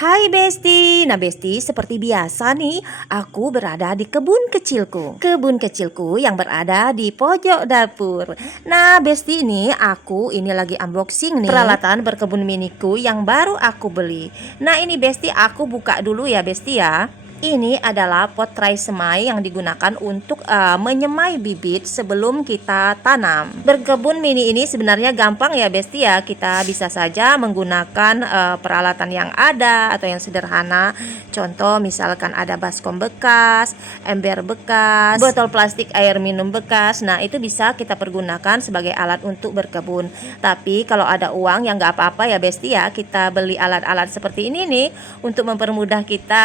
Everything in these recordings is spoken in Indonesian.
Hai Besti, nah Besti seperti biasa nih aku berada di kebun kecilku. Kebun kecilku yang berada di pojok dapur. Nah Besti ini lagi unboxing nih peralatan berkebun miniku yang baru aku beli. Nah ini Besti aku buka dulu ya Besti ya. Ini adalah pot trisomai yang digunakan untuk menyemai bibit sebelum kita tanam. Berkebun mini ini sebenarnya gampang ya Besti ya. Kita bisa saja menggunakan peralatan yang ada atau yang sederhana. Contoh misalkan ada baskom bekas, ember bekas, botol plastik air minum bekas. Nah itu bisa kita pergunakan sebagai alat untuk berkebun. Tapi kalau ada uang yang nggak apa-apa ya Besti ya, kita beli alat-alat seperti ini nih untuk mempermudah kita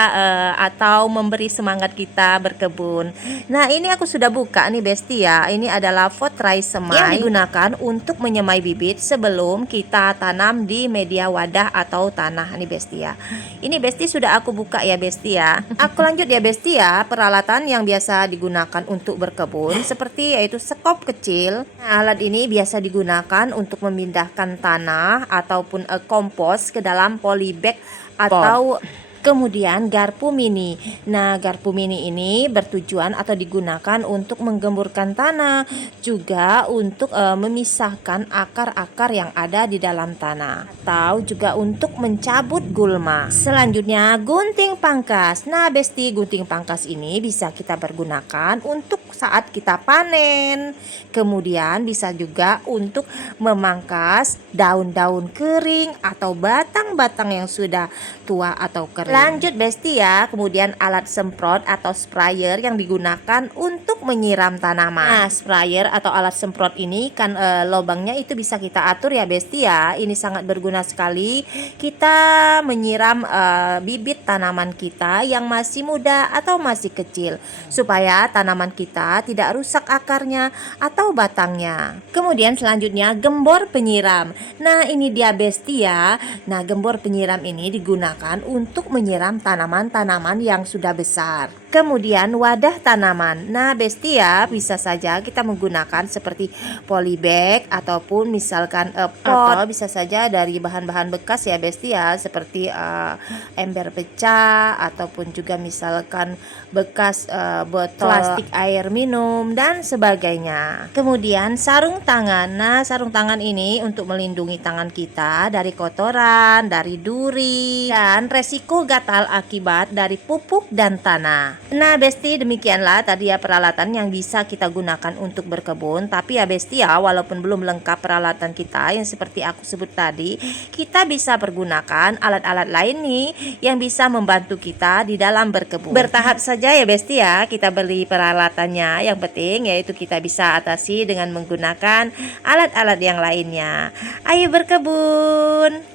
atau memberi semangat kita berkebun. Nah ini aku sudah buka nih Besti ya. Ini adalah pot trisomai yang digunakan untuk menyemai bibit sebelum kita tanam di media wadah atau tanah nih Besti ya. Ini Besti sudah aku buka ya Besti ya. Aku lanjut ya Besti ya. Peralatan yang biasa digunakan untuk berkebun seperti yaitu sekop kecil. Nah, alat ini biasa digunakan untuk memindahkan tanah ataupun kompos ke dalam polybag atau kemudian garpu mini. Nah garpu mini ini bertujuan atau digunakan untuk menggemburkan tanah, juga untuk memisahkan akar-akar yang ada di dalam tanah, atau juga untuk mencabut gulma. Selanjutnya gunting pangkas. Nah Besti, gunting pangkas ini bisa kita pergunakan untuk saat kita panen. Kemudian bisa juga untuk memangkas daun-daun kering atau batang-batang yang sudah tua atau kering. Lanjut Besti ya, kemudian alat semprot atau sprayer yang digunakan untuk menyiram tanaman. Nah sprayer atau alat semprot ini kan lubangnya itu bisa kita atur ya Besti ya. Ini sangat berguna sekali kita menyiram bibit tanaman kita yang masih muda atau masih kecil, supaya tanaman kita tidak rusak akarnya atau batangnya. Kemudian selanjutnya gembor penyiram. Nah ini dia Besti ya. Nah gembor penyiram ini digunakan untuk menyiram tanaman-tanaman yang sudah besar. Kemudian wadah tanaman. Nah Besti ya, bisa saja kita menggunakan seperti polybag ataupun misalkan pot, atau bisa saja dari bahan-bahan bekas ya Besti ya, seperti ember pecah ataupun juga misalkan bekas botol plastik air minum dan sebagainya. Kemudian sarung tangan. Nah sarung tangan ini untuk melindungi tangan kita dari kotoran, dari duri, dan resiko gatal akibat dari pupuk dan tanah. Nah Besti, demikianlah tadi ya peralatan yang bisa kita gunakan untuk berkebun. Tapi ya Besti ya, walaupun belum lengkap peralatan kita yang seperti aku sebut tadi, kita bisa pergunakan alat-alat lain nih yang bisa membantu kita di dalam berkebun. Bertahap saja ya Besti ya, kita beli peralatannya. Yang penting yaitu kita bisa atasi dengan menggunakan alat-alat yang lainnya. Ayo berkebun.